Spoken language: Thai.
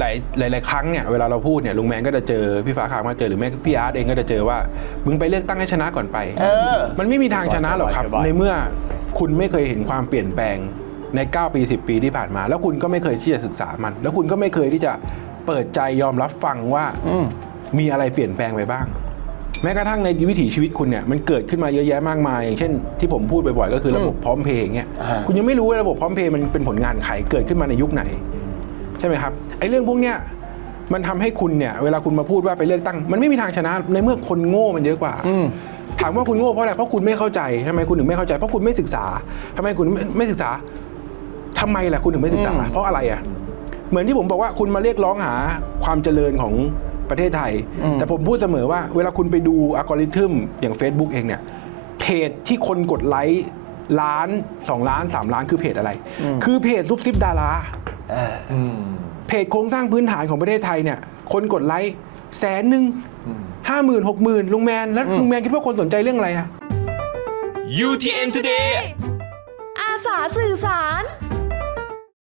หลายๆหลายๆครั้งเนี่ยเวลาเราพูดเนี่ยลุงแมนก็จะเจอพี่ฟ้าคางมาเจอหรือแม่พี่อาร์ตเองก็จะเจอว่ามึงไปเลือกตั้งให้ชนะก่อนไป เออ มันไม่มีทางชนะหรอกครับ บ่อยๆ ในเมื่อคุณไม่เคยเห็นความเปลี่ยนแปลงใน 9 ปี 10 ปีที่ผ่านมา แล้วคุณก็ไม่เคยที่จะศึกษามัน แล้วคุณก็ไม่เคยที่จะเปิดใจยอมรับฟังว่าอืมมีอะไรเปลี่ยนแปลงไปบ้าง แม้กระทั่งในวิถีชีวิตคุณเนี่ยมันเกิดขึ้นมาเยอะแยะมากมายอย่างเช่นที่ผมพูดบ่อยๆก็คือระบบพร้อมเพย์อย่างเงี้ยอ่า คุณยังไม่รู้ว่าระบบพร้อมเพย์มันเป็นผลงานใครเกิดขึ้นมาในยุคไหน ใช่ไหมครับไอ้เรื่องพวกเนี้ยมันทำให้คุณเนี่ยเวลาคุณมาพูดว่าไปเลือกตั้ง มันไม่มีทางชนะในเมื่อคนโง่มันเยอะกว่าอืมถามว่าคุณโง่เพราะอะไรเพราะคุณไม่เข้าใจทำไมคุณถึงไม่เข้าใจ เพราะคุณไม่ศึกษาทำไมคุณไม่ไม่ศึกษาทำไมล่ะคุณถึงไม่ศึกษาอืมเพราะอะไรอะเหมือนที่ผมบอกว่าคุณมาเรียกร้องหาความเจริญของประเทศไทย แต่ผมพูดเสมอว่า เวลาคุณไปดูอัลกอริทึมอย่าง Facebook เองเนี่ยเพจที่คนกดไลค์ล้านสองล้านสามล้านคือเพจอะไร คือเพจซุปซิปดาราเอออืม เพจโครงสร้างพื้นฐานของประเทศไทยเนี่ยคนกดไลค์แสนหนึ่งห้าหมื่นหกหมื่นลุงแมน แล้วลุงแมนคิดว่าคนสนใจเรื่องอะไรอะ UTN Today อาสาสื่อสาร